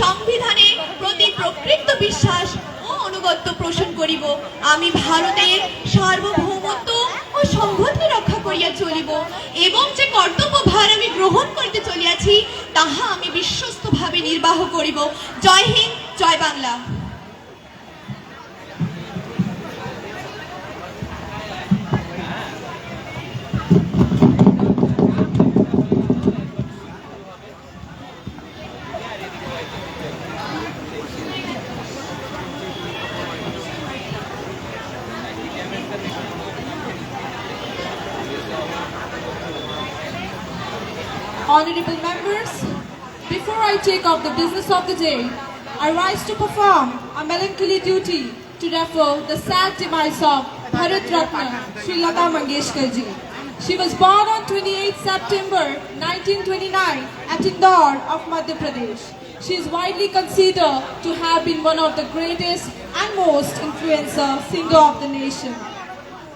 সংবিধানে প্রতি প্রকৃত বিশ্বাস ও অনুগত্য পোষণ করিব। আমি ভারতের সার্বভৌমত্ব ও সংহতি রক্ষা করিয়া চলিব এবং যে কর্তব্য ভার আমি গ্রহণ করিতে চলিয়াছি তাহা আমি বিশ্বস্তভাবে নির্বাহ করিব। জয় হিন্দ, জয় Bangla. Honorable members, before I take up the business of the day, I rise to perform a melancholy duty to refer the sad demise of Bharat Ratna Shri Lata Mangeshkar ji. She was born on 28 September 1929 at Indore of Madhya Pradesh. She is widely considered to have been one of the greatest and most influential singer of the nation.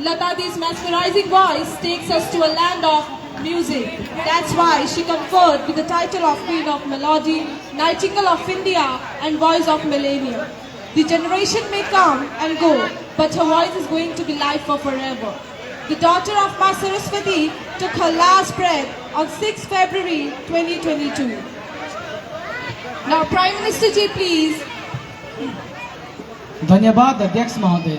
Latadi's mesmerizing voice takes us to a land of music. That's why she conferred with the title of Queen of Melody, Nightingale of India and Voice of Millennium. The generation may come and go, but her voice is going to be live for forever. The daughter of Ma Saraswati took her last breath on 6 February 2022. Now Prime Minister ji, please. धन्यवाद अध्यक्ष महोदय।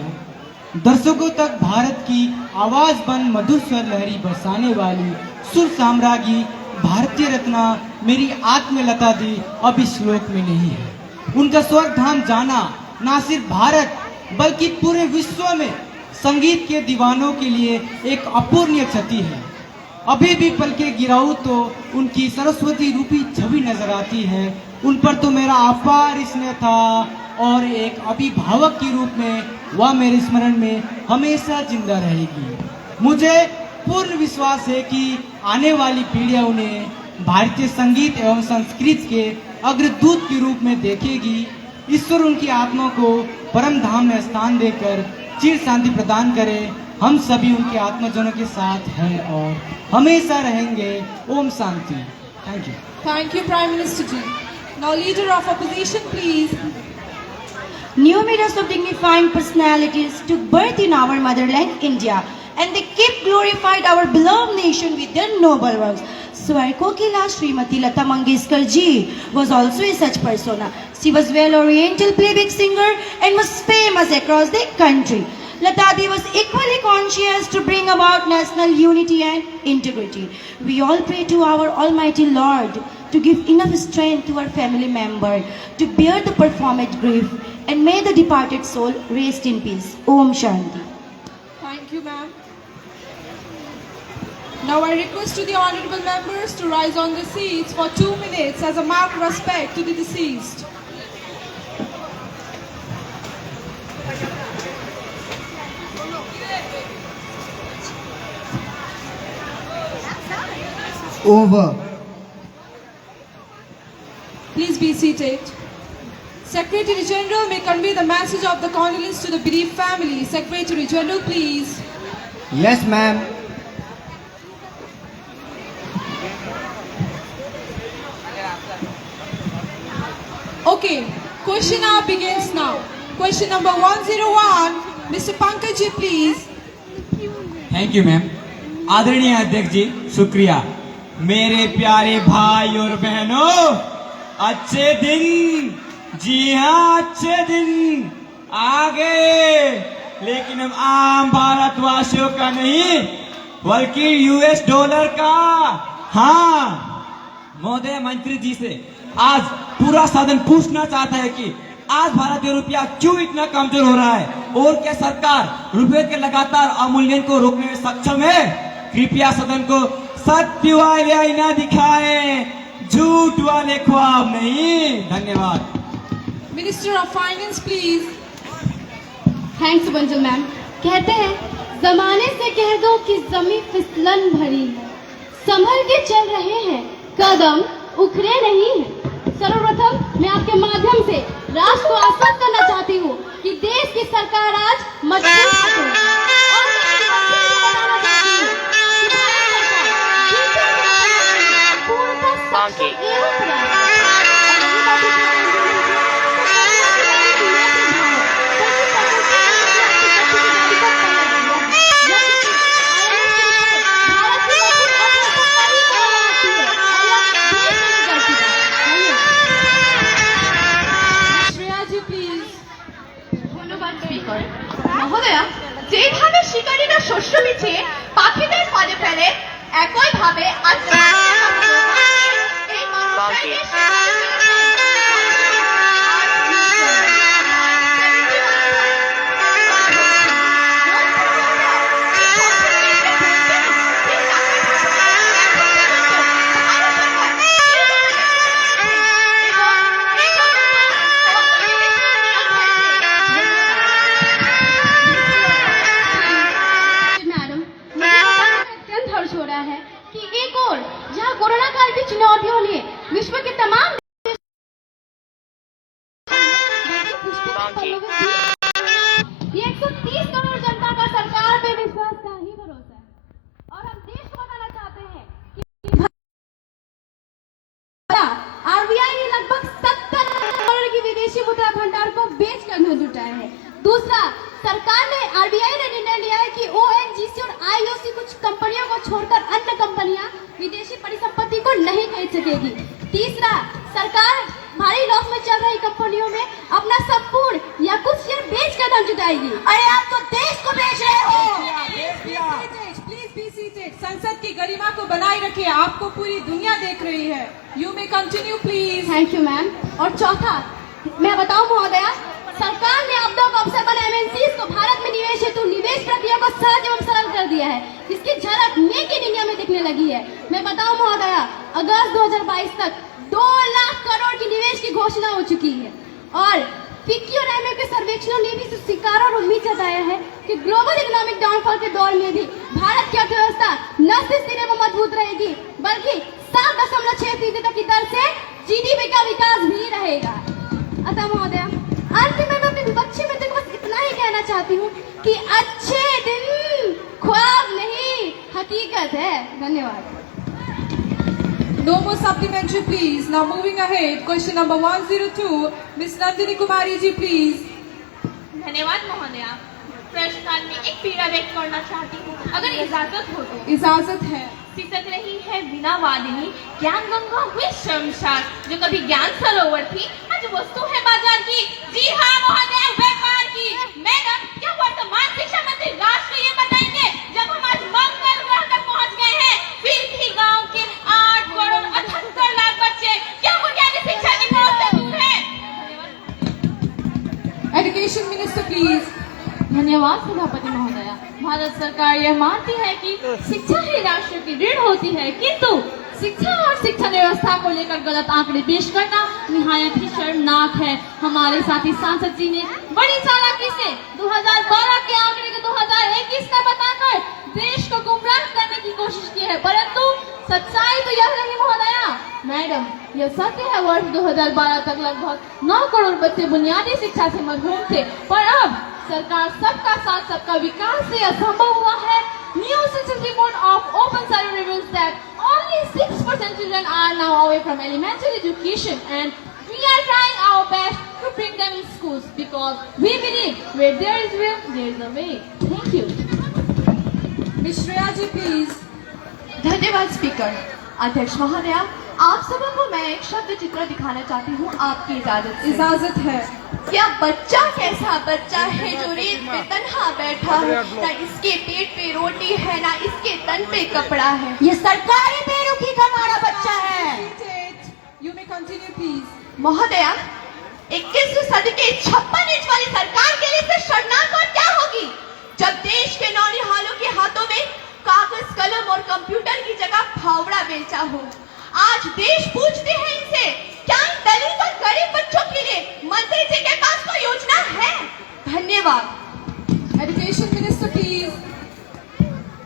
दर्शकों तक भारत की आवाज बन मधुर स्वर लहरी बरसाने वाली सुर साम्राज्ञी भारतीय रत्ना मेरी आत्मलता दी अब इस श्लोक में नहीं है। उनका स्वर धाम जाना न सिर्फ भारत बल्कि पूरे विश्व में संगीत के दीवानों के लिए एक अपूर्णीय क्षति है। अभी भी पलके गिराऊं तो उनकी सरस्वती रूपी छवि नजर आती है। उन पर तो मेरा अपार स्नेह था और एक अभिभावक के रूप में वह मेरे स्मरण में हमेशा जिंदा रहेगी। मुझे पूर्ण विश्वास है कि आने वाली पीढ़ियां उन्हें भारतीय संगीत एवं संस्कृत के अग्रदूत के रूप में देखेगी। ईश्वर उनकी आत्मा को परम धाम में स्थान देकर चिर शांति प्रदान करे। हम सभी उनके आत्मजनों के साथ हैं और हमेशा रहेंगे। ओम शांति। Thank you. Thank you, Prime Minister ji. Now Leader of Opposition, please. Numerous of dignifying personalities took birth in our motherland, India, and they kept glorified our beloved nation with their noble works. Swar Kokila Srimati Lata Mangeshkar ji was also a such persona. She was well-oriented playback singer and was famous across the country. Latadi was equally conscious to bring about national unity and integrity. We all pray to our Almighty Lord to give enough strength to our family member to bear the performed grief, and may the departed soul rest in peace. Om Shanti. Thank you, ma'am. Now I request to the honorable members to rise on their seats for 2 minutes as a mark of respect to the deceased. Over. Please be seated. Secretary General may convey the message of the condolence to the bereaved family. Secretary General, please. Yes, ma'am. Okay, question hour begins now. Question number 101, Mr. Pankaj ji, please. Thank you ma'am. आदरणीय अध्यक्ष जी शुक्रिया। मेरे प्यारे भाई और बहनों, अच्छे दिन, जी हाँ अच्छे दिन आ गए, लेकिन हम आम भारतवासियों का नहीं बल्कि यूएस डॉलर का। हाँ, महोदय मंत्री जी से आज पूरा सदन पूछना चाहता है कि आज भारतीय रुपया क्यों इतना कमजोर हो रहा है और क्या सरकार रुपये के लगातार अवमूल्यन को रोकने में सक्षम है? कृपया सदन को सत्य वाले आईना दिखाए, झूठ वाले ख्वाब नहीं। धन्यवाद। Minister of Finance, please. Thanks benzyl ma'am. कहते हैं जमाने से कह दो कि जमीन फिसलन भरी है, संभल के चल रहे हैं, कदम उखड़े नहीं है। सर्वप्रथम मैं आपके माध्यम से राष्ट्र को आश्वस्त करना चाहती हूँ कि देश की सरकार आज मजबूत है और मैं बताना चाहती हूँ कि भारत सरकार पूर्णतः सक्षम एवं प्रयास और ये बातें ये 130 करोड़ जनता का सरकार पे विश्वास का ही भरोसा है। और हम देश को बताना चाहते हैं कि आरबीआई ने लगभग 70 करोड़ की विदेशी मुद्रा भंडार को बेचकर धन जुटाया है। दूसरा, सरकार ने आरबीआई ने निर्णय लिया है कि ओएनजीसी और आईओसी कुछ कंपनियों को छोड़कर अन्य कंपनियां विदेशी परिसंपत्ति को नहीं खरीद सकेगी। तीसरा, सरकार भारी लॉस में चल रही कंपनियों में अपना संपूर्ण या कुछ शेयर बेचकर धन जुटाएगी। अरे आप तो देश को बेच रहे हो। Please be seated. संसद की गरिमा को बनाए रखिए, आपको पूरी दुनिया देख रही है। You may continue please. Thank you ma'am. और चौथा, मैं बताऊं महोदया, सरकार ने आपदा को अवसर बना एमएनसीज को भारत में निवेश हेतु निवेश प्रक्रिया को सहज एवं सरल कर दिया है। इसकी झलक मेक इन इंडिया में दिखने लगी है। मैं बताऊं महोदया, अगस्त 2022 तक 2 लाख करोड़ की निवेश की घोषणा हो चुकी है। और फिक्की और एमए के सर्वेक्षणों ने भी स्वीकार और उम्मीद जताया है कि ग्लोबल इकोनॉमिक डाउनफॉल के दौर में भी भारत की अर्थव्यवस्था न सिर्फ सिरे में मजबूत रहेगी बल्कि 7.6% तक की दर से जीडीपी का विकास भी रहेगा। अतः महोदया, अंत में मैं अपने विपक्षी मित्र को बस इतना ही कहना चाहती हूँ कि अच्छे दिन ख्वाब नहीं हकीकत है। धन्यवाद। No more supplementary, please. Now moving ahead, question number 102, Miss Nandini Kumari ji, please. धन्यवाद महोदया। प्रश्न में एक पीड़ा व्यक्त करना चाहती हूँ, अगर इजाजत हो तो। इजाजत है। सिसक रही है बिना वादिनी, ज्ञान गंगा हुई शर्मसार, जो कभी ज्ञान सरोवर थी आज वस्तु है बाजार की। जी हाँ महोदया, व्यापार की। मैडम, क्या वर्तमान शिक्षा मंत्री राष्ट्र ये बताएंगे जब हम आज मंगल ग्रह तक पहुँच गए हैं, फिर भी गाँव के 8 करोड़ 78 लाख बच्चे क्या बुनियादी शिक्षा की पहुँच से दूर है? Education Minister, please. धन्यवाद सभापति महोदया। भारत सरकार यह मानती है कि शिक्षा ही राष्ट्र की रीढ़ होती है, किंतु शिक्षा और शिक्षण व्यवस्था को लेकर गलत आंकड़े पेश करना निहायत ही शर्मनाक है। हमारे साथी सांसद जी ने बड़ी चालाकी से 2012 के आंकड़े को 2021 का बताकर देश को गुमराह करने की कोशिश की है, परंतु सच्चाई तो यह रही महोदया। मैडम, यह सत्य है वर्ष 2012 तक लगभग 9 करोड़ बच्चे बुनियादी शिक्षा से महरूम थे, पर अब सरकार सबका साथ सबका विकास से असंभव हुआ है। New census report of Open Survey reveals that only 6% children are now away from elementary education, and we are trying our best to bring them in schools because we believe where there is will, there is a way. Thank you. Miss Shreya ji, please. धन्यवाद speaker. अध्यक्ष महोदया, आप सबों को मैं एक शब्द चित्र दिखाना चाहती हूँ आपकी इजाजत से। इजाजत है। क्या बच्चा कैसा बच्चा है जो रेत पे तन्हा बैठा है, ना इसके पेट पे रोटी है ना इसके तन पे कपड़ा है। ये सरकारी बेरुखी का हमारा बच्चा है। Seated. You may continue, please. महोदया, 21वीं सदी के 56 इंच वाली सरकार के लिए से शर्मनाक और क्या होगी जब देश के नौनिहालों के हाथों में कागज कलम और कंप्यूटर की जगह फावड़ा बेचा हो। आज देश पूछते हैं इनसे, क्या इन दलित और गरीब बच्चों के लिए मंत्री जी के पास कोई योजना है? धन्यवाद। Education Minister, please.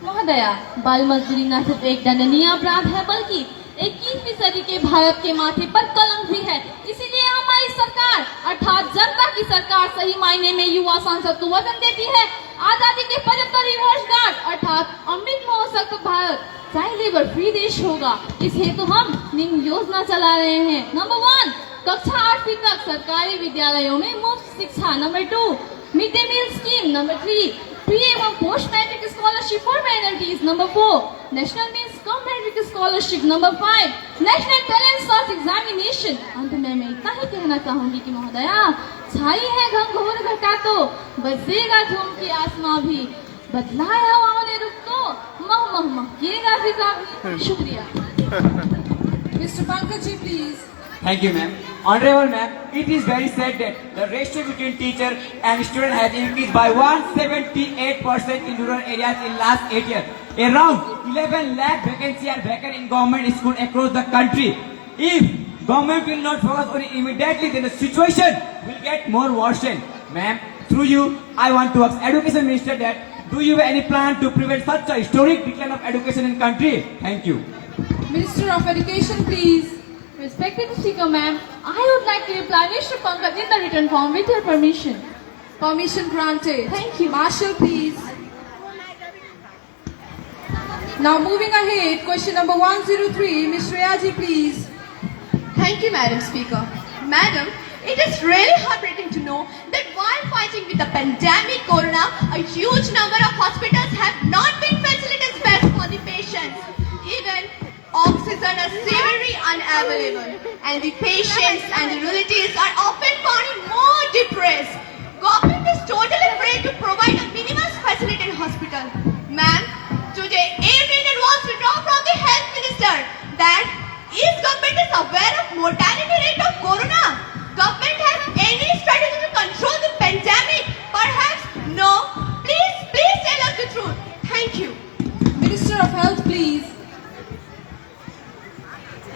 महोदया, बाल मजदूरी न सिर्फ एक दंडनीय अपराध है बल्कि 21वीं सदी के भारत के माथे पर कलंक भी है। इसीलिए हमारी सरकार अर्थात जनता की सरकार सही मायने में युवा सांसद को वचन देती है। आजादी के 75वीं वर्षगांठ अर्थात अमृत महोत्सव का भारत चाइल्ड लेबर फ्री देश होगा। इस हेतु हम निम्न योजना चला रहे हैं। नंबर 1, कक्षा 8वीं तक सरकारी विद्यालयों में मुफ्त शिक्षा। Number 2, mid day meal scheme. Number 3, pre एवं post matric scholarship for minorities. Number 4, national means cum matric scholarship. Number 5, national talent search examination. अंत में मैं इतना ही कहना चाहूंगी कि महोदया, छाई है घंघोर घटा तो बसेगा झूम के आसमां भी, बदलाए हवाओं ने रुख तो मह मह महकेगा फिजा भी। शुक्रिया। Mr. Pankaj ji, please. Thank you, ma'am. Honorable ma'am, it is very sad that the ratio between teacher and student has increased by 178% in rural areas in last 8 years. Around 11 lakh vacancies are vacant in government schools across the country. If government will not focus on it immediately, then the situation will get more worsened. Ma'am, through you, I want to ask Education Minister that do you have any plan to prevent such a historic decline of education in country? Thank you. Minister of Education, please. Respected Speaker, ma'am, I would like to reply Mr. Pankaj in the written form with your permission. Permission granted. Thank you. Marshal, please. Now moving ahead, question number 103. Ms. Shreyaji, please. Thank you, Madam Speaker. Madam, it is really heartbreaking to know that while fighting with the pandemic corona, a huge number of hospitals have not been facilities best for the patients. Even oxygen is severely unavailable, and the patients and the relatives are often found more depressed. Government is totally afraid to provide a minimum facility in hospital. Ma'am, today every need was withdrawn from the health minister that if government is aware of mortality rate of corona, government has any strategy to control the pandemic? Perhaps no. Please tell us the truth. Thank you. Minister of Health, please.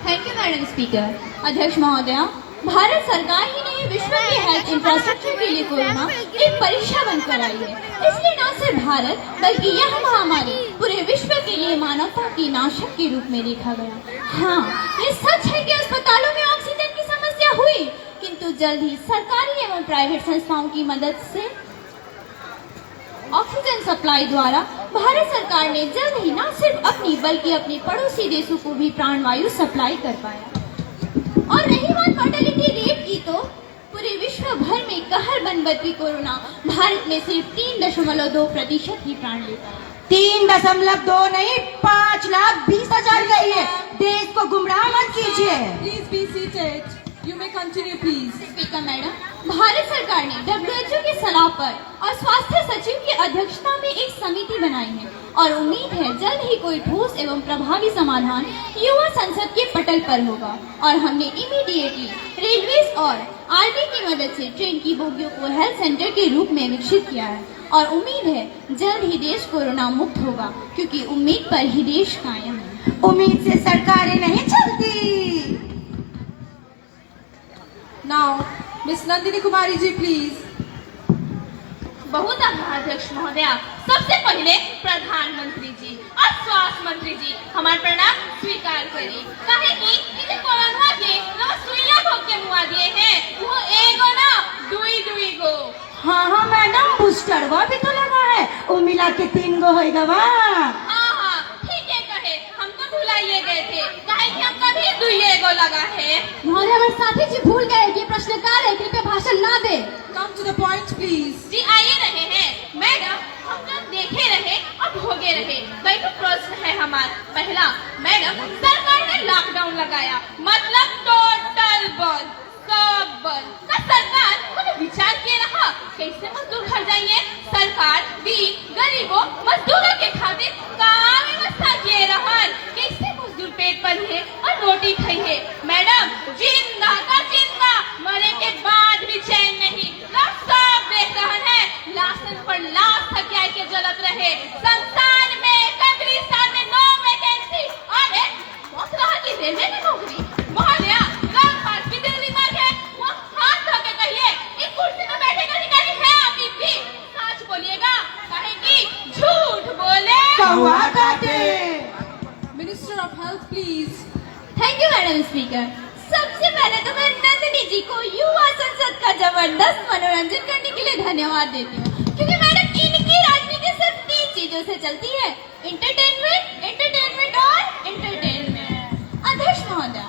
Thank you madam speaker. अध्यक्ष महोदया, भारत सरकार ही ने विश्व के health infrastructure के लिए corona एक परीक्षा बनकर आई है। इसलिए न सिर्फ भारत बल्कि यह महामारी पूरे विश्व के लिए मानवता की नाशक के रूप में देखा गया। हाँ, ये सच है कि अस्पतालों में ऑक्सीजन की समस्या हुई, किंतु जल्द ही सरकारी एवं प्राइवेट संस्थाओं की मदद से ऑक्सीजन सप्लाई द्वारा भारत सरकार ने जल्द ही न सिर्फ अपनी बल्कि अपने पड़ोसी देशों को भी प्राणवायु सप्लाई कर पाया। और रही बात मॉर्टेलिटी रेट की, तो पूरे विश्व भर में कहर बन बरती कोरोना भारत में सिर्फ 3.2% ही प्राण ले पाया। 3.2 नहीं, 5,20,000 गई है। देश को गुमराह मत कीजिए। Please be seated. You may continue, please. Speaker madam, Bharat सरकार ने WHO की सलाह पर और स्वास्थ्य सचिव की अध्यक्षता में एक समिति बनाई है और उम्मीद है जल्द ही कोई ठोस एवं प्रभावी समाधान युवा संसद के पटल पर होगा। और हमने इमीडिएटली रेलवेज और आर्मी की मदद से ट्रेन की बोगियों को हेल्थ सेंटर के रूप में विकसित किया है और उम्मीद है जल्द ही देश कोरोना मुक्त होगा, क्योंकि उम्मीद पर ही देश कायम है। उम्मीद से सरकारें नहीं चलती। Now, Miss Nandini Kumari ji, please. बहुत आभार अध्यक्ष महोदया। सबसे पहले प्रधानमंत्री जी और स्वास्थ्य मंत्री जी हमारे प्रणाम स्वीकार करिए। कहे कि इसे कोरोना के नव सुइया भोग के मुआ दिए हैं, वो एगो ना दुई गो। हाँ मैडम, बूस्टरवा भी तो लगा है। वो मिला के 3 गो होएगा वा। हाँ, ठीक है कहे, हम तो भुलाइए गए थे, कहे कि हम कभी दुइये गो लगा है। महोदय, हमारे साथी जी भूल गए कि प्रश्नकाल है, कृपया भाषण ना दे। Come to the point, please. जी आइए रहे हैं मैडम, हम लोग देखे रहे और भोगे रहे। कई तो प्रश्न है हमारा। पहला, मैडम सरकार ने लॉकडाउन लगाया, मतलब टोटल बंद, सब बंद। का सरकार को विचार किए रहा कैसे मजदूर घर जाइए। सरकार भी गरीबों मजदूरों के खातिर का व्यवस्था किए रहन, कैसे मजदूर पेट पर है और रोटी खाइए। मैडम जिंदा का जिंदा, मरे के बाद भी चैन नहीं। लोग सब देख रहे हैं, लाशन पर लाश थकिया के जलत रहे। संस्थान में कब्रिस्तान में नो वैकेंसी। अरे बहुत रहा कि रेलवे में नौकरी। महोदया, रंग पास भी दिल्ली में है, वो हाथ धो के कहिए इस कुर्सी में बैठे अधिकारी है अभी भी। सच बोलिएगा, कहे कि झूठ बोले कौवा काटे। Minister of Health, please. Thank you madam speaker. सबसे पहले तो मैं नंदिनी जी को युवा संसद का जबरदस्त मनोरंजन करने के लिए धन्यवाद देती हूँ, क्योंकि मैडम इनकी राजनीति सिर्फ 3 चीजों से चलती है, एंटरटेनमेंट, एंटरटेनमेंट और एंटरटेनमेंट। अध्यक्ष महोदया,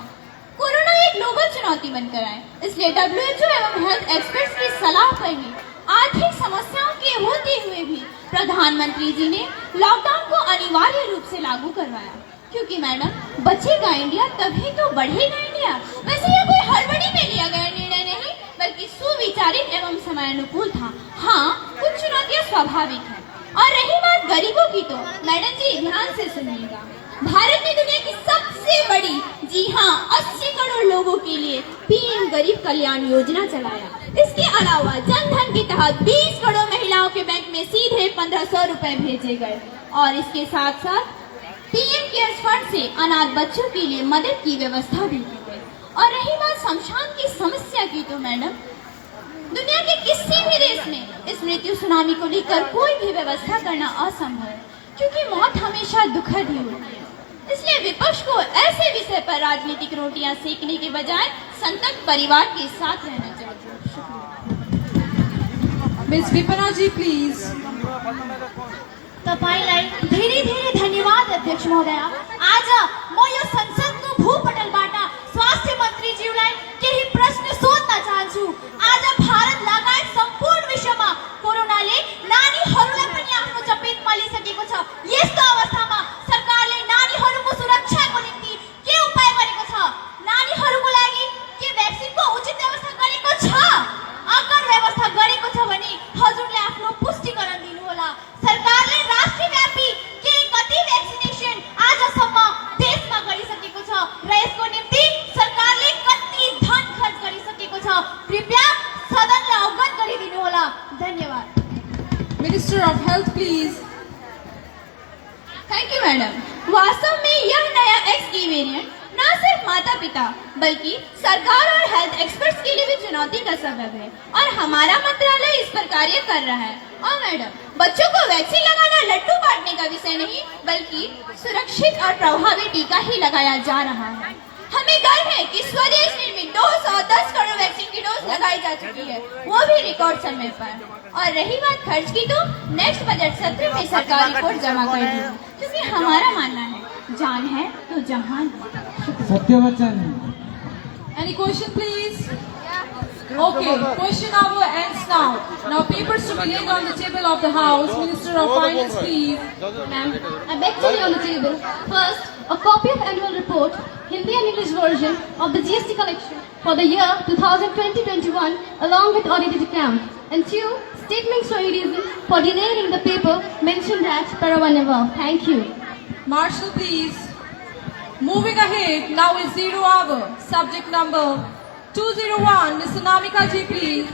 कोरोना एक ग्लोबल चुनौती बनकर आए, इसलिए WHO एवं हेल्थ एक्सपर्ट्स की सलाह पर ही आर्थिक समस्याओं के होते हुए भी प्रधानमंत्री जी ने लॉकडाउन को अनिवार्य रूप से लागू करवाया, क्योंकि मैडम बचेगा इंडिया तभी तो बढ़ेगा इंडिया। वैसे यह कोई हड़बड़ी में लिया गया निर्णय नहीं, बल्कि सुविचारित एवं समयानुकूल था। हाँ, कुछ चुनौतियां स्वाभाविक हैं। और रही बात गरीबों की, तो मैडम जी ध्यान से सुनिएगा। भारत ने दुनिया की सबसे बड़ी, जी हाँ, 80 करोड़ लोगों के लिए PM गरीब कल्याण योजना चलाया। इसके अलावा जन धन के तहत 20 करोड़ महिलाओं के बैंक में सीधे 1500 रुपए भेजे गए और इसके साथ साथ PM केयर्स फंड से अनाथ बच्चों के लिए मदद की व्यवस्था भी की गई। और रही बात शमशान की समस्या की, तो मैडम दुनिया के किसी भी देश में इस मृत्यु सुनामी को लेकर कोई भी व्यवस्था करना असंभव है, क्योंकि मौत हमेशा दुखद ही होती है। इसलिए विपक्ष को ऐसे विषय पर राजनीतिक रोटियां सेकने के बजाय संतप्त परिवार के साथ रहना चाहिए। Ms. Vipana ji, please. तपाईलाई धेरै धेरै धन्यवाद अध्यक्ष महोदय। आज म यो संसदको भूपटलबाट स्वास्थ्य मन्त्रीज्यूलाई केही प्रश्न सोध्न चाहन्छु। आज भारत लगायत सम्पूर्ण विश्वमा कोरोनाले नानीहरूलाई पनि आफ्नो चपेटमा लिइसकेको छ। यस्तो अवस्थामा सरकारले नानीहरूको सुरक्षाको निम्ति के उपाय गरेको छ? नानीहरूको लागि के भ्याक्सिनको उचित व्यवस्था गरेको छ? अगर व्यवस्था गरेको छ भने हजुरले आफ्नो पुष्टिकरण दिनुहोला। सरकारले राष्ट्रव्यापी के कति भ्याक्सिनेसन आजसम्म देशमा गरिसकेको छ र यसको निम्ति सरकारले कति धन खर्च गरिसकेको छ? कृपया सदनलाई अवगत गरिदिनुहोला। धन्यवाद। Minister of Health, please. Thank you madam. वास्तव में यह नया XE वेरिएंट न सिर्फ माता पिता बल्कि सरकार और हेल्थ एक्सपर्ट्स के लिए भी चुनौती का सबब है और हमारा मंत्रालय इस पर कार्य कर रहा है। और मैडम, बच्चों को वैक्सीन लगाना लड्डू बांटने का विषय नहीं बल्कि सुरक्षित और प्रभावी टीका ही लगाया जा रहा है। हमें गर्व है कि स्वदेश निर्मित 210 करोड़ वैक्सीन की डोज लगाई जा चुकी है, वो भी रिकॉर्ड समय पर। और रही बात खर्च की तो नेक्स्ट बजट सत्र में सरकार रिपोर्ट जमा कर दी, क्योंकि हमारा मानना है जान है तो जहान है। सत्यवचन। Any question, please? Okay, question hour ends now. Now papers to be laid on the table of the House. Minister of Finance, please. Ma'am, I beg to lay on the table. First, a copy of annual report, Hindi and English version of the GST collection for the year 2020-21 along with audited account. And two, statements for reason for delaying the paper mentioned that para one above. Thank you. Marshal, please. Moving ahead, now is 0 hour. Subject number 201. Mr. Namika ji, please.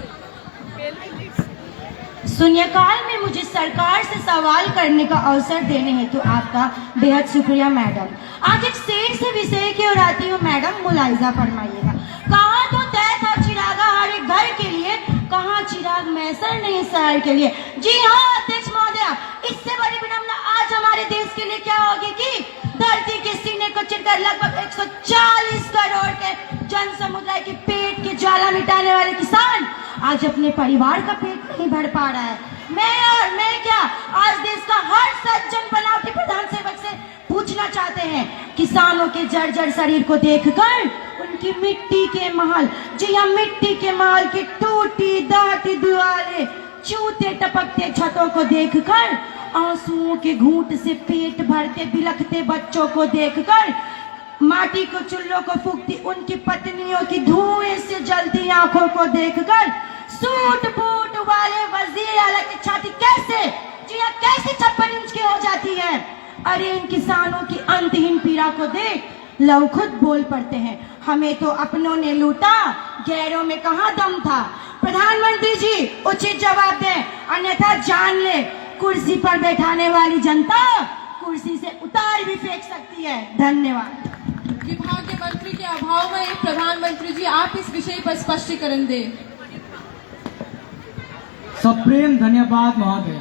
शून्यकाल में मुझे सरकार से सवाल करने का अवसर देने हेतु आपका बेहद शुक्रिया मैडम। आज एक शेर से विषय की ओर आती हूँ मैडम, मुलाहिजा फरमाइएगा। कहाँ तो तय था चिरागा हर एक घर के लिए, कहाँ चिराग मैसर नहीं शहर के लिए। जी हाँ अध्यक्ष महोदय, इससे बड़ी विडम्बना आज हमारे देश के लिए क्या होगी कि धरती के सीने को चिरकर लगभग 140 करोड़ के जन समुदाय के पेट के ज्वाला मिटाने वाले किसान आज अपने परिवार का पेट नहीं भर पा रहा है। मैं क्या आज देश का हर सज्जन बनावटी प्रधान सेवक से पूछना चाहते हैं, किसानों के जर्जर शरीर को देखकर उनकी मिट्टी के महल, जी हाँ मिट्टी के महल की टूटी दाटी दीवारें, चूते टपकते छतों को देखकर, आंसुओं के घूंट से पेट भरते बिलखते बच्चों को देखकर, माटी को चूल्हों को फूकती उनकी पत्नियों की धुएं से जलती आंखों को देखकर, सूट बूट वाले वजीर आला की छाती कैसे, जी हाँ कैसे 56 इंच की हो जाती है। अरे इन किसानों की अंतहीन पीड़ा को देख लव खुद बोल पड़ते हैं, हमें तो अपनों ने लूटा, गैरों में कहाँ दम था। प्रधानमंत्री जी उचित जवाब दें, अन्यथा जान ले कुर्सी पर बैठाने वाली जनता कुर्सी से उतार भी फेंक सकती है। धन्यवाद। विभाग के मंत्री के अभाव में प्रधानमंत्री जी आप इस विषय पर स्पष्टीकरण दें। सप्रेम धन्यवाद महोदय।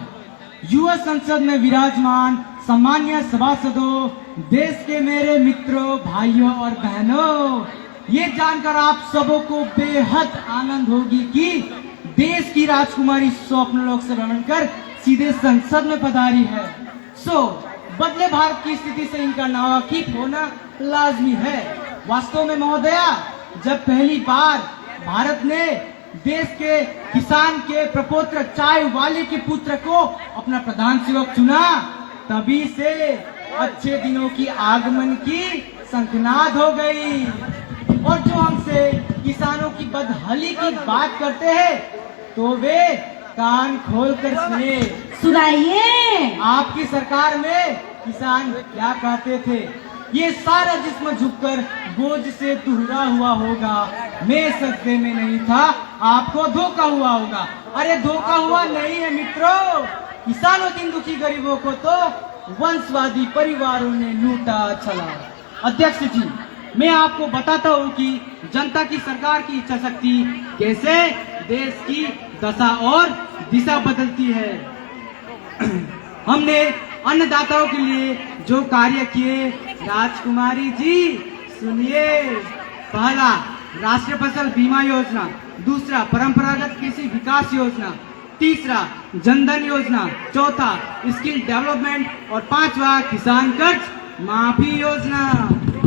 युवा संसद में विराजमान सम्मान्य सभासदों, देश के मेरे मित्रों, भाइयों और बहनों, ये जानकर आप सबों को बेहद आनंद होगी कि देश की राजकुमारी स्वप्नलोक से भ्रमण कर सीधे संसद में पधारी है। बदले भारत की स्थिति से इनका नावाकिफ होना लाजमी है। वास्तव में महोदया, जब पहली बार भारत ने देश के किसान के प्रपौत्र चाय वाले के पुत्र को अपना प्रधान सेवक चुना, तभी से अच्छे दिनों की आगमन की शंखनाद हो गई। और जो हमसे किसानों की बदहाली की बात करते हैं तो वे कान खोलकर सुनाइए, आपकी सरकार में किसान क्या कहते थे। ये सारा जिस्म झुककर बोझ से तुहरा हुआ होगा, मैं सजदे में नहीं था, आपको धोखा हुआ होगा। अरे धोखा हुआ नहीं है मित्रों, किसानों दिन दुखी गरीबों को तो वंशवादी परिवारों ने लूटा चला। अध्यक्ष जी, मैं आपको बताता हूँ कि जनता की सरकार की इच्छा शक्ति कैसे देश की दशा और दिशा बदलती है। हमने अन्नदाताओं के लिए जो कार्य किए राजकुमारी जी सुनिए, पहला राष्ट्रीय फसल बीमा योजना, दूसरा परंपरागत कृषि विकास योजना, तीसरा जनधन योजना, चौथा स्किल डेवलपमेंट और पांचवा किसान कर्ज माफी योजना।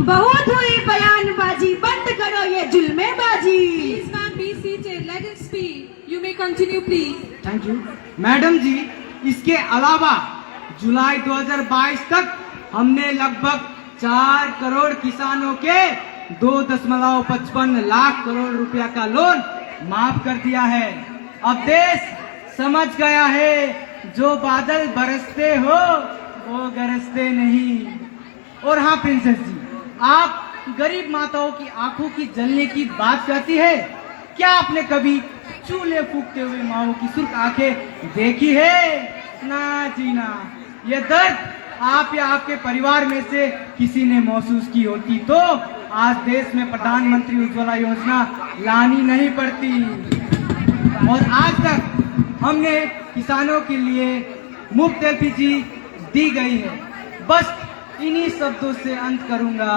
बहुत हुई बयानबाजी, बंद करो ये जुल्मेबाजी। Please, ma'am, be seated. Let him speak. You may continue, please. Thank you madam ji. इसके अलावा जुलाई 2022 तक हमने लगभग 4 करोड़ किसानों के 2.55 लाख करोड़ रुपया का लोन माफ कर दिया है। अब देश समझ गया है, जो बादल बरसते हो वो गरजते नहीं। और हाँ प्रिंसेस जी, आप गरीब माताओं की आंखों की जलने की बात कहती है, क्या आपने कभी चूल्हे फूकते हुए माओ की सुर्ख आंखें देखी है? ना जी ना। ये दर्द आप या आपके परिवार में से किसी ने महसूस की होती तो आज देश में प्रधानमंत्री उज्ज्वला योजना लानी नहीं पड़ती। और आज तक हमने किसानों के लिए मुफ्त एलपीजी दी गई है। बस इन्हीं शब्दों से अंत करूंगा,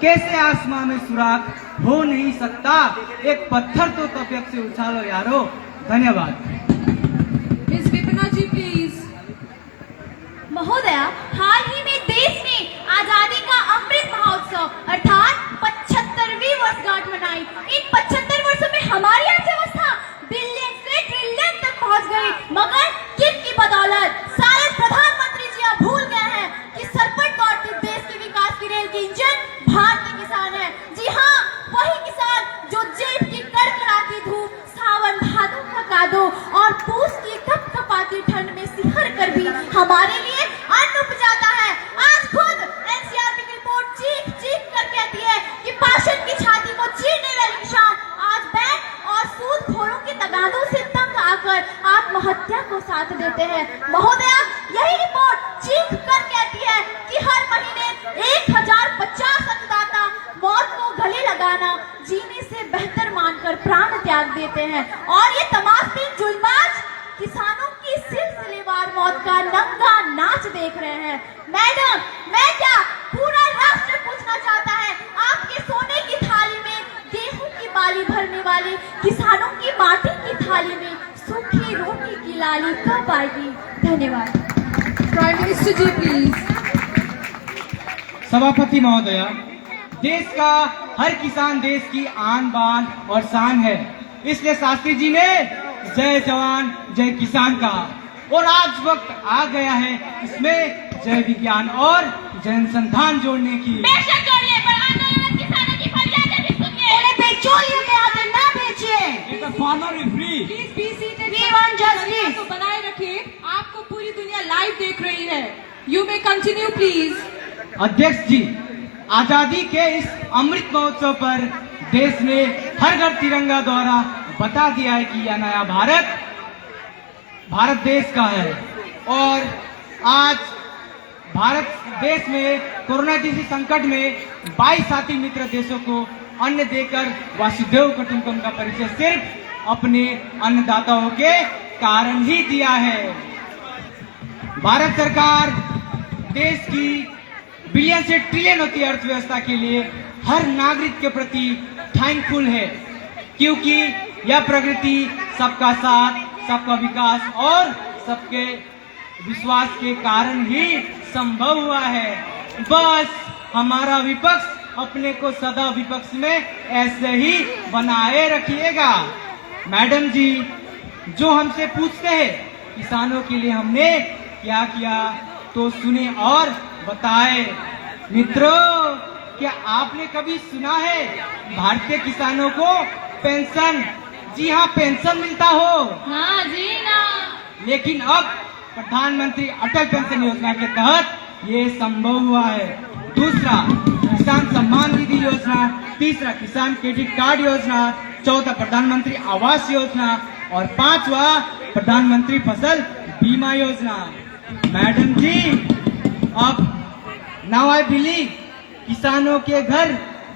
कैसे आसमां में सुराग हो नहीं सकता, एक पत्थर तो तबीयत से उछालो यारो। धन्यवाद। Miss Vipina ji, please. महोदया, हाल ही में देश ने आजादी का अमृत महोत्सव अर्थात 75वीं वर्षगांठ मनाई। इन 75 वर्षों में हमारी अर्थव्यवस्था बिलियन से ट्रिलियन तक पहुंच गई, मगर किसकी बदौलत? शायद प्रधानमंत्री जी आप भूल गए हैं कि सरपट दौड़ती देश के विकास की रेल के इंजन भारतीय किसान है। जी हाँ, वही किसान जो जेठ की कड़कड़ाती धूप, सावन भादों का कादो और पूस की कपकपाती ठंड में सिहर कर भी हमारे लिए अन्न उपजाता है। आज खुद एनसीआरबी की रिपोर्ट चीख चीख कर कहती है कि पाषाण की छाती को चीरने वाले किसान आज बैंक और सूदखोरों के तगादों से तंग आकर आत्महत्या को साथ देते हैं। महोदया, यही रिपोर्ट चीख कर कहती है कि हर महीने 1050 अन्नदाता मौत को गले लगाना जीने से बेहतर मानकर प्राण त्याग देते हैं। और ये तमाशबीन जुल्माज किसानों की सिलसिलेवार मौत का नंगा नाच देख रहे हैं। मैडम, मैं क्या पूरा राष्ट्र पूछना चाहता है, आपके सोने की थाली में गेहूं की बाली भरने वाले किसानों की माटी की थाली में सूखी रोटी की लाली कब आएगी? धन्यवाद। Prime Minister ji, please. सभापति महोदया, देश का हर किसान देश की आन बान और शान है, इसलिए शास्त्री जी ने जय जवान जय किसान कहा। और आज वक्त आ गया है इसमें जय विज्ञान और जय अनुसंधान जोड़ने की। बेशक जोड़िए, पर आंदोलन किसानों की फरियादें भी सुनिए। उन्हें पेट्रोलियम में आते ना बेचिए। Farmer is free. Please be seated. We want justice. तो बनाए रखिए, आपको पूरी दुनिया लाइव देख रही है। You may continue, please. अध्यक्ष जी, आजादी के इस अमृत महोत्सव पर देश ने हर घर तिरंगा द्वारा बता दिया है कि यह नया भारत देश का है। और आज भारत देश में कोरोना जैसी संकट में 22 साथी मित्र देशों को अन्न देकर वासुदेव कुटुंबकम का परिचय सिर्फ अपने अन्नदाताओं के कारण ही दिया है। भारत सरकार देश की बिलियन से ट्रिलियन की अर्थव्यवस्था के लिए हर नागरिक के प्रति थैंकफुल है, क्योंकि यह प्रगति सबका साथ, सबका विकास और सबके विश्वास के कारण ही संभव हुआ है। बस हमारा विपक्ष अपने को सदा विपक्ष में ऐसे ही बनाए रखिएगा। मैडम जी, जो हमसे पूछते हैं किसानों के लिए हमने क्या किया, तो सुने और बताए। मित्रों, क्या आपने कभी सुना है भारतीय किसानों को पेंशन, जी हाँ पेंशन मिलता हो? हाँ जी ना। लेकिन अब प्रधानमंत्री अटल पेंशन योजना के तहत ये संभव हुआ है। दूसरा, किसान सम्मान निधि योजना, तीसरा किसान क्रेडिट कार्ड योजना, चौथा प्रधानमंत्री आवास योजना और पांचवा प्रधानमंत्री फसल बीमा योजना। मैडम जी, अब नाउ आई बिलीव किसानों के घर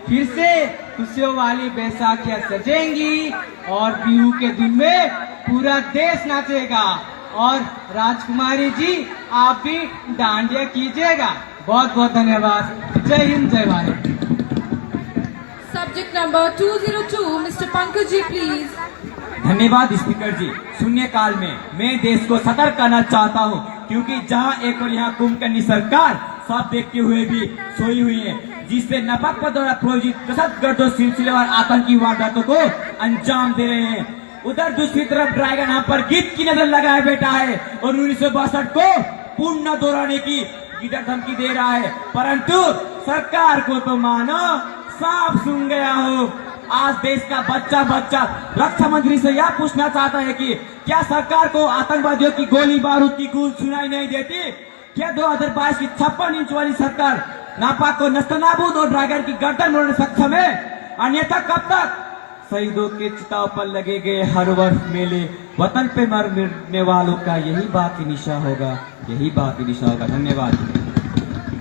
फिर से खुशियों वाली बैसाखियां सजेंगी और बिहू के दिन में पूरा देश नाचेगा। और राजकुमारी जी, आप भी डांडिया कीजिएगा। बहुत बहुत धन्यवाद। जय हिंद, जय Bharat. Subject number 202, Mr. Pankaj ji, please. धन्यवाद स्पीकर जी। शून्यकाल में मैं देश को सतर्क करना चाहता हूं, क्योंकि जहां एक और यहाँ कुंभकर्णी सरकार सब देखते हुए भी सोई हुई है, जिससे नपक पर द्वारा प्रायोजित दहशतगर्दों सिलसिलेवार आतंकी वारदातों को अंजाम दे रहे हैं। उधर दूसरी तरफ ड्रैगन हम पर गिद्ध की नजर लगाए बैठा है और 1962 को पूर्ण न दोहराने की गिद्ध धमकी दे रहा है। परंतु सरकार को तो मानो सांप सूंघ गया हो। आज देश का बच्चा बच्चा रक्षा मंत्री से यह पूछना चाहता है कि क्या सरकार को आतंकवादियों की गोली बारूद की गूंज सुनाई नहीं देती? क्या 2022 की 56 इंच वाली सरकार नापाक को नस्तनाबूद और ड्रैगन की गर्दन मोड़ने सक्षम है? अन्यथा कब तक शहीदों के चिताओं पर लगे गए हर वर्ष मेले वतन पे मरने वालों का यही बात निशा होगा, यही बात निशा होगा। धन्यवाद।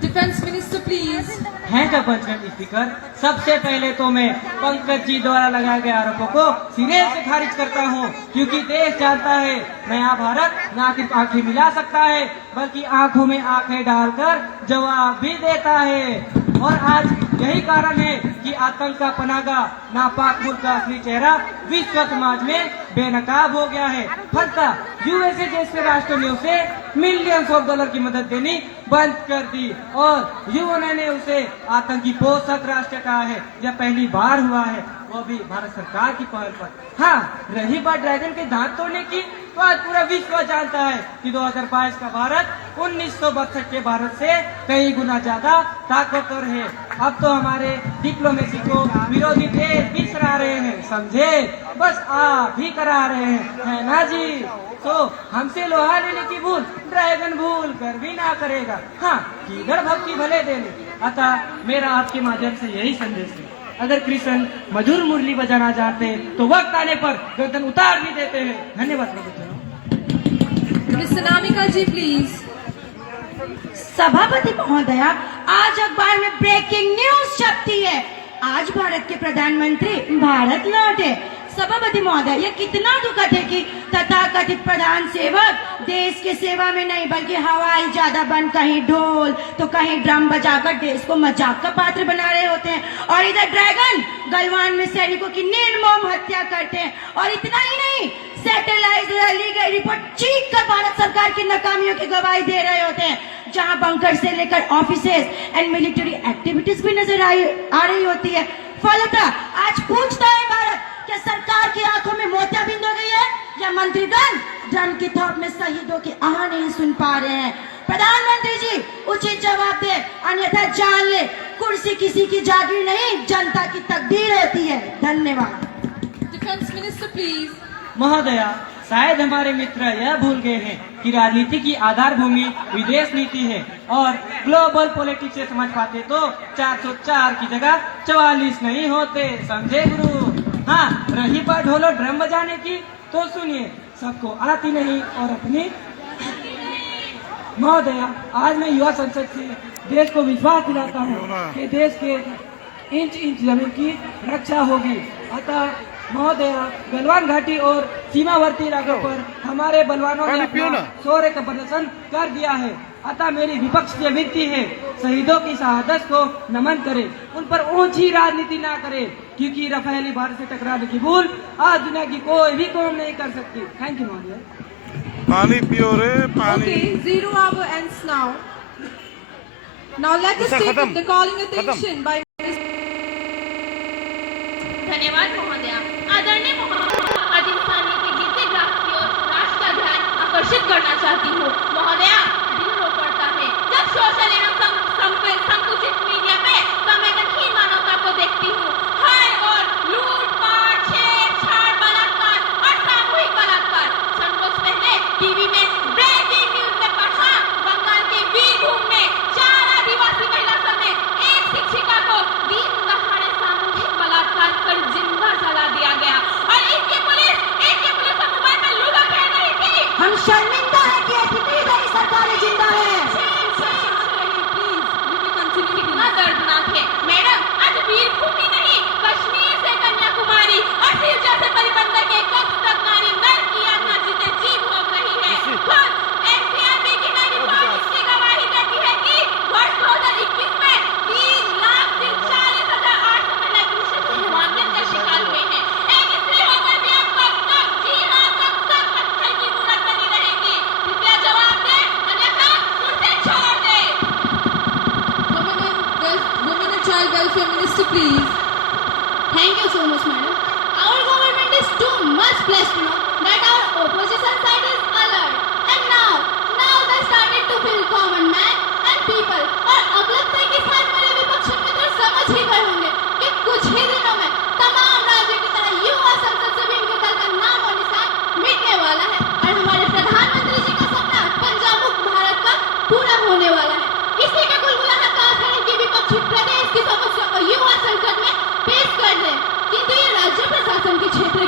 Defense Minister, please. Thank you पंचकर्णी स्पीकर। सबसे पहले तो मैं पंकज जी द्वारा लगाए गए आरोपों को सिरे से खारिज करता हूं, क्योंकि देश जानता है नया भारत न सिर्फ आंखें मिला सकता है बल्कि आंखों में आंखें डालकर जवाब भी देता है। और आज यही कारण है कि आतंक का पनागा नापाक मुल्क का असली चेहरा विश्व समाज में बेनकाब हो गया है। फलतः यूएसए जैसे राष्ट्र ने उसे मिलियंस ऑफ डॉलर की मदद देनी बंद कर दी और यूएन ने उसे आतंकी पोषक राष्ट्र कहा है। यह पहली बार हुआ है, वो भी भारत सरकार की पहल पर। हाँ, रही बात ड्रैगन के दांत तोड़ने की, तो आज पूरा विश्व जानता है कि 2022 का भारत 1962 के भारत से कई गुना ज्यादा ताकतवर है। अब तो हमारे डिप्लोमेसी को विरोधी देश भी सराह रहे हैं, समझे? बस आप भी करा रहे हैं, है ना जी? तो हमसे लोहा लेने की भूल ड्रैगन भूल कर भी ना करेगा। हाँ, कीगड़ भक्ति भले दे ले। अतः मेरा आपके माध्यम से यही संदेश है, अगर कृष्ण मधुर मुरली बजाना चाहते तो वक्त आने पर गर्दन उतार भी देते हैं। धन्यवाद। Miss Anamika ji, please. सभापति महोदया, आज अखबार में ब्रेकिंग न्यूज छपती है। आज भारत के प्रधानमंत्री भारत लौटे। सभापति महोदय, यह कितना दुखद है कि तथाकथित प्रधान सेवक देश के सेवा में नहीं बल्कि हवाई ज्यादा बन कहीं ढोल तो कहीं ड्रम बजाकर देश को मजाक का पात्र बना रहे होते हैं, और इधर ड्रैगन गलवान में सैनिकों की निर्मम हत्या करते हैं। और इतना ही नहीं, सैटेलाइट ली गई रिपोर्ट चीख कर भारत सरकार की नाकामियों की गवाही दे रहे होते हैं, जहां बंकर से लेकर ऑफिसेस एंड मिलिट्री एक्टिविटीज भी नजर आ रही होती है। फलतः आज पूछता है भारत, क्या सरकार की आंखों में मोतियाबिंद हो गई है या मंत्रीगण ड्रम की थोप में शहीदों की आह नहीं सुन पा रहे हैं? प्रधानमंत्री जी उचित जवाब दे, अन्यथा जान ले कुर्सी किसी की जागीर नहीं, जनता की तकदीर होती है। धन्यवाद। Defense Minister, please. महोदया, शायद हमारे मित्र यह भूल गए हैं कि राजनीति की आधार भूमि विदेश नीति है और ग्लोबल पॉलिटिक्स से समझ पाते तो 404 की जगह 44 नहीं होते, समझे गुरु? हाँ, रही बात ढोलो ड्रम बजाने की, तो सुनिए, सबको आती नहीं और अपनी। महोदया, आज मैं युवा संसद से देश को विश्वास दिलाता हूँ कि देश के इंच इंच जमीन की रक्षा होगी। अतः महोदया, गलवान घाटी और सीमावर्ती इलाकों पर हमारे बलवानों ने अपना शौर्य का प्रदर्शन कर दिया है। अतः मेरी विपक्ष से विनती है, शहीदों की शहादत को नमन करे, उन पर ऊंची राजनीति ना करे, क्योंकि रफेली भारत से टकराने की भूल आज दुनिया की कोई भी कौम नहीं कर सकती। थैंक यू महोदया। पानी पियो रे पानी। Okay, 0 hour ends now. Now let us take the calling attention by. धन्यवाद महोदया। आदरणीय महोदया, आज इंसानियत के गिरते ग्राफ की ओर राष्ट्र का ध्यान आकर्षित करना चाहती हूँ। महोदया, दिल रो पड़ता है जब सोशल एवं संकुचित मीडिया पे संवेदनहीन मानवता को देखती हूँ। हाय और लूटपाट, छेड़छाड़, बलात्कार और सामूहिक बलात्कार। संतोष पहले टीवी में ब्रेकिंग न्यूज में पढ़ा, बंगाल के वीरभूम में 4 आदिवासी महिला समेत एक शिक्षिका को दिन दहाड़े सामूहिक बलात्कार कर जिंदा जला दिया गया और इनकी पुलिस मोबाइल में लूडो खेल रही थी। हम शर्मिंदा है कि कितनी बड़ी सरकारें जिंदा है। कितना दर्दनाक है मैडम, आज वीरभूमि नहीं, कश्मीर से कन्याकुमारी और सिर जैसे परिबंधक के कब्ज तक नारी नर की आत्मा जीते जी भोग रही है। खुद एनसीआरबी की नई रिपोर्ट इसकी गवाही देती है कि वर्ष 2022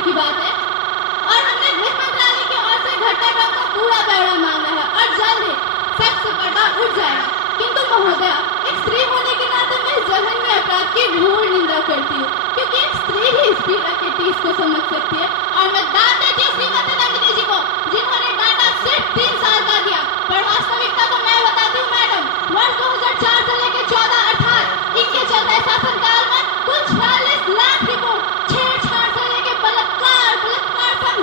की बात है और हमने गृह मंत्रालय की ओर से घटनाक्रम का पूरा ब्यौरा मांगा है और जल्द ही सख्त से पर्दा उठ जाएगा। किंतु महोदया, एक स्त्री होने के नाते मैं इस जघन्य अपराध की घोर निंदा करती हूँ, क्योंकि एक स्त्री ही इस पीड़ा के टीस को समझ सकती है। और मैं दाद देती हूँ श्रीमती नंदिनी जी को, जिन्होंने डाटा सिर्फ 3 साल का दिया, पर वास्तविकता तो मैं बताती हूँ मैडम। वर्ष 2004 से लेकर 14 अर्थात इनके चलते शासनकाल में कुल 46 लाख रिपोर्ट छेड़छाड़ से लेकर बलात्कार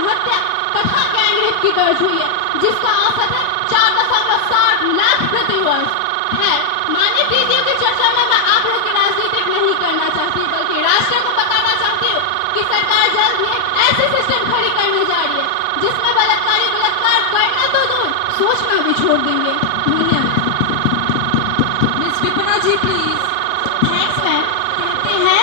हत्या तथा गैंगरेप की दर्ज हुई है, जिसका औसत है 4.60 लाख प्रति वर्ष। खैर, मानवीय प्रीतियों की चर्चा में मैं आप लोग की राजनीतिक नहीं करना चाहती, बल्कि राष्ट्र को बताना चाहती हूँ कि सरकार जल्द ही एक ऐसी सिस्टम खड़ी करने जा रही है जिसमें बलात्कारी बलात्कार करना तो दूर, सोचना भी छोड़ देंगे। धन्यवाद। Miss Vipana ji, please. Thanks ma'am. कहते हैं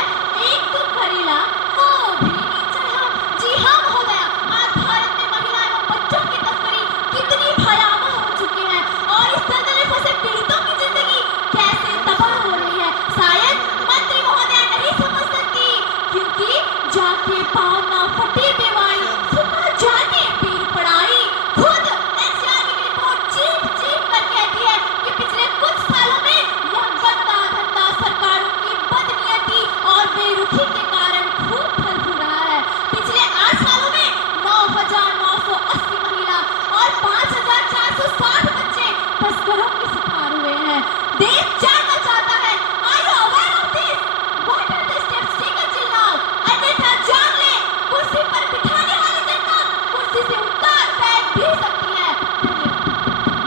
एक तो करीला वो भी चढ़ा। जी हाँ महोदया, आज भारत में महिला एवं बच्चों की तस्करी कितनी भयावह हो चुकी है और इस दलदल में फंसे पीड़ितों की जिंदगी कैसे तबाह हो रही है, शायद मंत्री महोदया नहीं समझ सकती, क्योंकि जाके पाँव ना फटे बेवाई, सुखा जाने पीर पड़ाई। खुद एनसीआर की रिपोर्ट चीख कर कहती है कि पिछले कुछ सालों में यह गंदा धंधा सरकारों की बदनीयती और बेरुखी के कारण खूब फल फूल रहा है। पिछले 8 सालों में 9,980 महिला और 5,460 बच्चे तस्करों के शिकार हुए हैं। देश जानना चाहता है, are you aware of this? What are the steps taken till now? अन्यथा जान ले, कुर्सी पर बिठाने वाली जनता कुर्सी से उतार फेंक भी सकती है।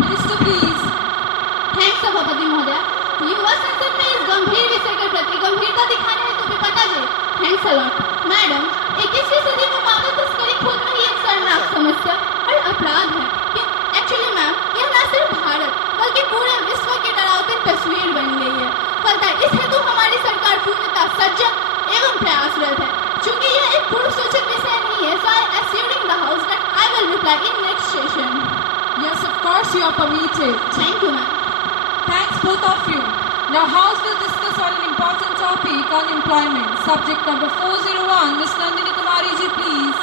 Minister, please. थैंक्स सभापति महोदया। युवा संसद में इस गंभीर विषय के प्रति गंभीरता दिखाने हेतु विपता जी थैंक्स अलॉट। मैडम, 21वीं सदी में मानव तस्करी खुद में ही एक शर्मनाक समस्या और अपराध है। एक्चुअली मैम, यह न सिर्फ भारत बल्कि पूरे विश्व की डरावनी तस्वीर बन गई है। फलतः इस हेतु हमारी सरकार पूर्णतः सजग एवं प्रयासरत है। चूंकि यह एक पूर्व सूचित विषय नहीं है, so I assuring the house that I will reply in next session. Yes, of course you are permitted. Thank you, ma'am. Thanks both of you. Now House will discuss on an important topic on employment. Subject number 401, Miss Nandini Kumari ji, please.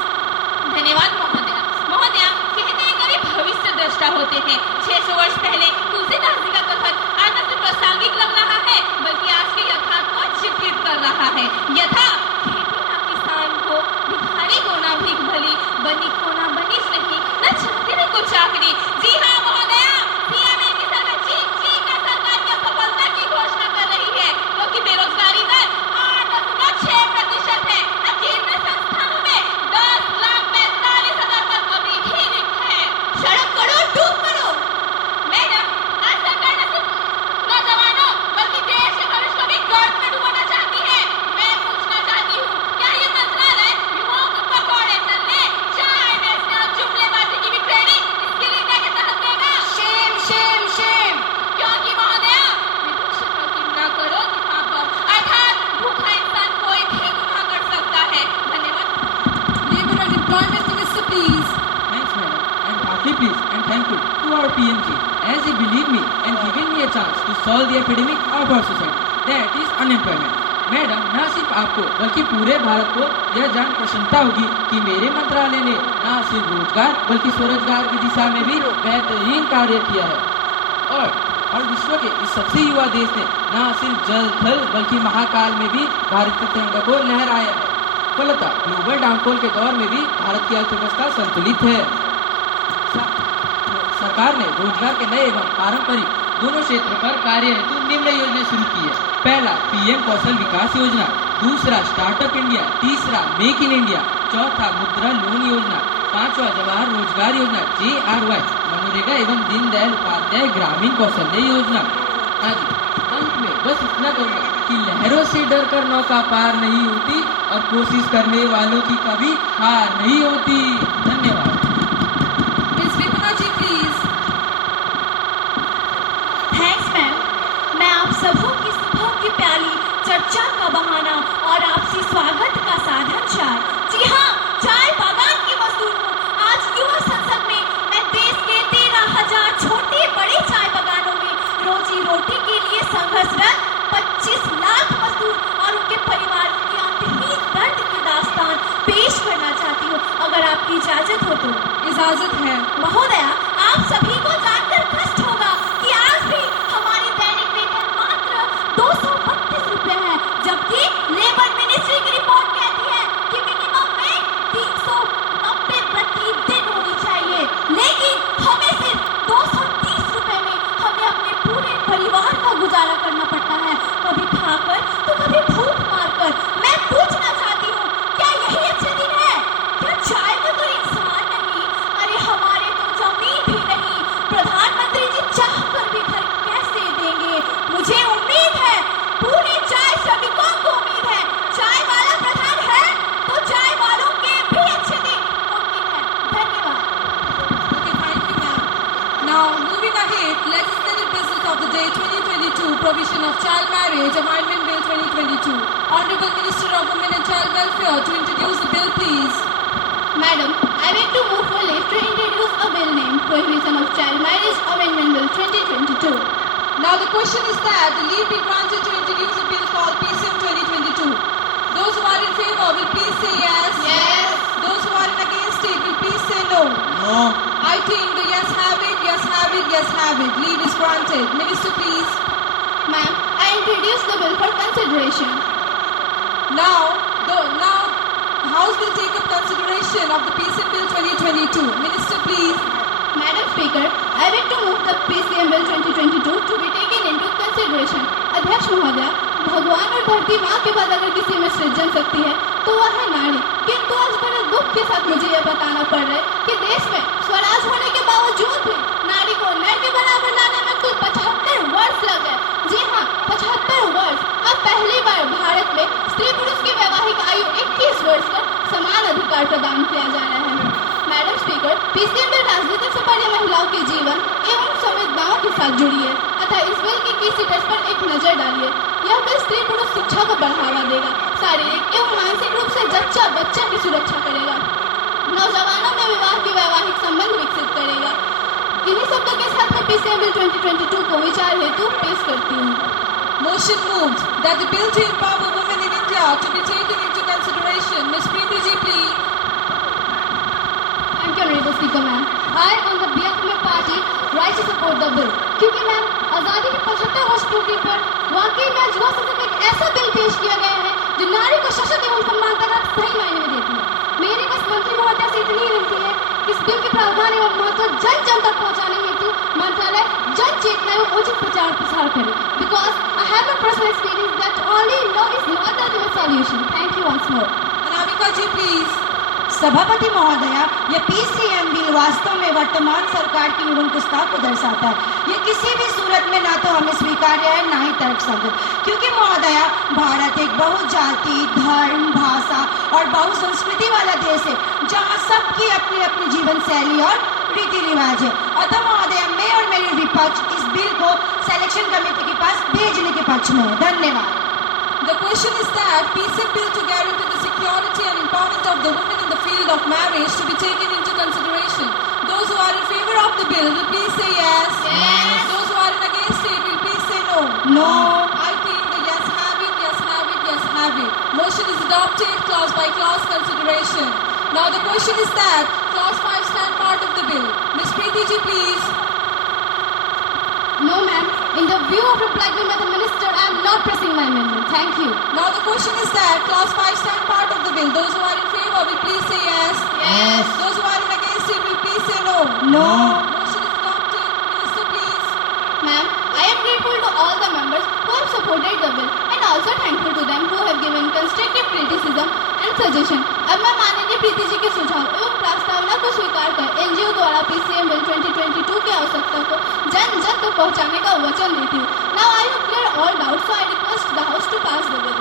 धन्यवाद महोदया। महोदया, कहते हैं कभी भविष्य दृष्टा होते हैं। 600 वर्ष पहले तुलसीदास जी का कथन आज से प्रासंगिक लग रहा है, बल्कि आज के यथार्थ को चित्रित कर रहा है। यथा खेती ना किसान को, भिखारी को ना भीख भली, बनिक को ना बनिश नहीं, न चाकरी को चाकरी। जी हाँ महोदया, सीएम की सरकार चीख कर सरकार की सफलता की घोषणा कर रही है, क्योंकि बेरोजगारी दर 8.6% है। केंद्रीय संस्थानों में 10,45,000 पद अभी भी रिक्त है। सड़क करो, डूब करो। मैडम, आज सरकार न सिर्फ नौजवानों बल्कि देश के भविष्य को भी गर्त में डुबाना चाहती है। मैं पूछना चाहती हूँ, क्या ये मंत्रालय युवाओं को पकौड़े तलने, चाय बेचने और जुमलेबाजी की भी ट्रेनिंग स्किल इंडिया के तहत देगा? Shem Shem Shem. क्योंकि महोदया, विभूषितों की न करो दिखा पर, अर्थात भूखा इंसान कोई भी गुनाह कर सकता है। धन्यवाद। Labour and Employment Minister, please. Thanks, madam. I am heartily pleased and thankful to our PMG as he believed me and given me a chance to solve the epidemic of our society, that is unemployment. Madam, न सिर्फ आपको बल्कि पूरे भारत को यह जान प्रसन्नता होगी कि मेरे मंत्रालय ने न सिर्फ रोजगार बल्कि स्वरोजगार की दिशा में भी बेहतरीन कार्य किया है और विश्व के इस सबसे युवा देश ने न सिर्फ जल थल बल्कि महाकाल में भी भारत के तिरंगा को लहराया है। फलतः ग्लोबल डाउनफॉल के दौर में भी भारत की अर्थव्यवस्था संतुलित है। सरकार ने रोजगार के नए एवं पारंपरिक दोनों क्षेत्रों पर कार्य हेतु निम्न योजना शुरू की है। पहला पीएम कौशल विकास योजना, दूसरा स्टार्टअप इंडिया, तीसरा मेक इन इंडिया, चौथा मुद्रा लोन योजना, पांचवा जवाहर रोजगार योजना JRY, मनरेगा एवं दीनदयाल उपाध्याय ग्रामीण कौशल्य योजना आदि। अंत में बस इतना कहूँगा कि लहरों से डरकर नौका पार नहीं होती और कोशिश करने वालों की कभी हार नहीं होती। धन्यवाद। Miss Vipana ji, please. Thanks ma'am. मैं आप सबों की सुबह की प्याली चर्चा का बहाना और आपसी स्वागत का साधन चाय। जी हाँ, चाय बागान की मजदूर हूँ। आज युवा संसद में मैं देश के 13,000 छोटे बड़े चाय बागानों में रोजी रोटी के लिए संघर्षरत 25 लाख मजदूर और उनके परिवार की अंतहीन दर्द की दास्तान पेश करना चाहती इजाजत हो तो। इजाजत है। महोदया, आप सभी को जानकर कष्ट होगा कि आज भी हमारी दैनिक वेतन मात्र 232 रुपए है, जबकि लेबर मिनिस्ट्री की रिपोर्ट कहती है कि मिनिमम वेज 390 प्रति दिन होनी चाहिए, लेकिन हमें सिर्फ 230 रुपए में हमें अपने पूरे परिवार का गुजारा करना पड़ता है, कभी खाकर तो कभी भूख मारकर। मैं पूछना चाहती हूँ, क्या यही अच्छे दिन है? क्या चाय का कोई इंसान नहीं? अरे हमारे तो जमीन भी नहीं, प्रधानमंत्री जी चाह कर भी घर कैसे देंगे? मुझे उम्मीद है, पूरी चाय श्रमिकों को उम्मीद है, चाय वाला प्रधान है तो चाय वालों के भी अच्छे दिन मुमकिन है। धन्यवाद। Okay, thank you, ma'am. Now, moving ahead, legislative business of the day 2022, provision of child marriage, Amendment Bill 2022. Honorable Minister of Women and Child Welfare to introduce the bill, please. Madam, I beg to move for leave to introduce a bill named Prohibition of Child Marriage Amendment Bill 2022. Now the question is that the leave be granted to introduce a bill called PCM 2022. Those who are in favor will please say yes. Yes. Those who are against it will please say no. No. I think the yes have it, yes have it, yes have it. Leave is granted. Minister, please. Ma'am, I introduce the bill for consideration. Now, House will take up consideration of the PCM Bill 2022. Minister, please. Madam Speaker, I beg to move the PCM Bill 2022 to be taken into consideration. अध्यक्ष महोदया, भगवान और धरती माँ के बाद अगर किसी में सृजन शक्ति है तो वह है नारी, किंतु आज बड़े दुख के साथ मुझे यह बताना पड़ रहा है कि देश में स्वराज होने के बावजूद भी नारी को नर के बराबर लाने में कुल 75 वर्ष लग गए। जी हाँ, 75 वर्ष। अब पहली बार भारत में स्त्री पुरुष की वैवाहिक आयु 21 वर्ष पर समान अधिकार प्रदान किया जा रहा है। मैडम स्पीकर, पीसीएम बिल राजनीति से परे महिलाओं के जीवन एवं संवेदनाओं के साथ जुड़ी है, अतः इस बिल की किसी टच पर एक नजर डालिए। यह बिल स्त्री पुरुष शिक्षा को बढ़ावा देगा, शारीरिक एवं मानसिक रूप से जच्चा बच्चा की सुरक्षा करेगा, नौजवानों में विवाह की वैवाहिक संबंध विकसित करेगा। इन्हीं शब्दों के साथ मैं पीसीएम बिल 2022 को विचार हेतु पेश करती हूँ। Motion moved that the bill to empower women in India to be taken into consideration. Ms. Preeti ji, please. Thank you, Honorable Speaker, ma'am. I, on the behalf of my party, rise to support the bill. क्योंकि ma'am, आज़ादी के 75 वर्ष पूर्ति पर वाकई में आज युवा संसद में एक ऐसा बिल पेश किया गया है जो नारी को सशक्त एवं सम्मानजनक सही मायने में देती है। मेरी बस मंत्री महोदया से इतनी ही विनती है कि इस बिल के प्रावधान एवं महत्व जन जन तक पहुंचाने हेतु मंत्रालय जन चेतना एवं उचित प्रचार प्रसार करे। Because I have a personal experience that only no is not the ultimate solution. Thank you once more. Anamika ji, please. सभापति महोदया, यह पीसीएम बिल वास्तव में वर्तमान सरकार की निरंकुशता को दर्शाता है। ये किसी भी सूरत में ना तो हमें स्वीकार्य है ना ही तर्कसंगत, क्योंकि महोदया भारत एक बहुजाति, धर्म, भाषा और बहुसंस्कृति वाला देश है, जहाँ सबकी अपनी अपनी जीवन शैली और रीति रिवाज है। अतः महोदया, मैं और मेरी विपक्ष इस बिल को सिलेक्शन कमेटी के पास भेजने के पक्ष में है। धन्यवाद। The question is that PCM bill to guarantee the security and empowerment of the women in the field of marriage to be taken into consideration. Those who are in favor of the bill will please say yes. Yes. Those who are against it will please say no. No. I think the yes have it, yes have it, yes have it. Motion is adopted clause by clause consideration. Now the question is that clause 5 stand part of the bill. Ms. Preeti ji, please. No, ma'am. In the view of reply given by the minister, I am not pressing my amendment. Thank you. Now the question is that clause 5 stand part of the bill. Those who are in favor will please say yes. Yes. Those who are against it will please say no. No. Motion is adopted. Minister, please. Ma'am, I am grateful to all the members who have supported the bill and also thankful to them who have given constructive criticism and suggestion. अब मैं माननीय प्रीति जी के सुझाव एवं प्रस्तावना को स्वीकार कर एनजीओ द्वारा पीसीएम बिल 2022 की आवश्यकता को जन जन तक पहुंचाने का वचन देती हूँ। Now I have cleared all doubts, so I request the House to pass the bill.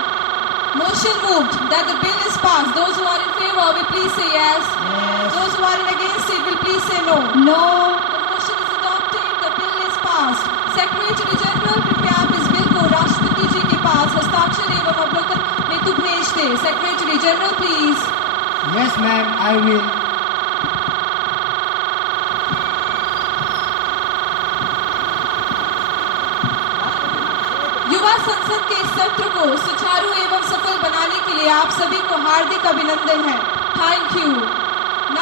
Motion moved that the bill is passed. Those who are in favor will please say yes. Yes. Those who are against it will please say no. No. The motion is adopted. The bill is passed. Secretary General कृपया आप इस bill को राष्ट्रपति जी के पास हस्ताक्षर एवं अवलोकन हेतु भेज दें. Secretary General, please. Yes, ma'am, I will. युवा संसद के इस सत्र को सुचारू एवं सफल बनाने के लिए आप सभी को हार्दिक अभिनंदन है. Thank you.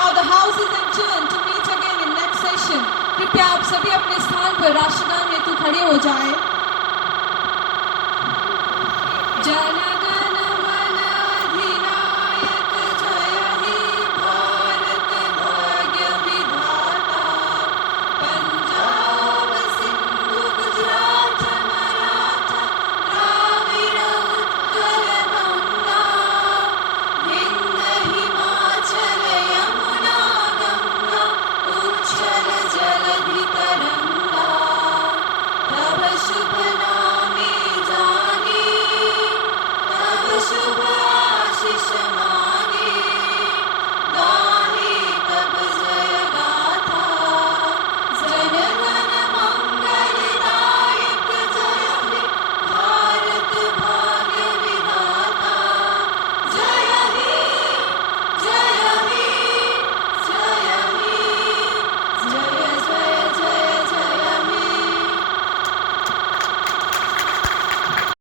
Now the house is adjourned to meet again in next session. कृपया आप सभी अपने स्थान पर राष्ट्रगान हेतु खड़े हो जाएं. जन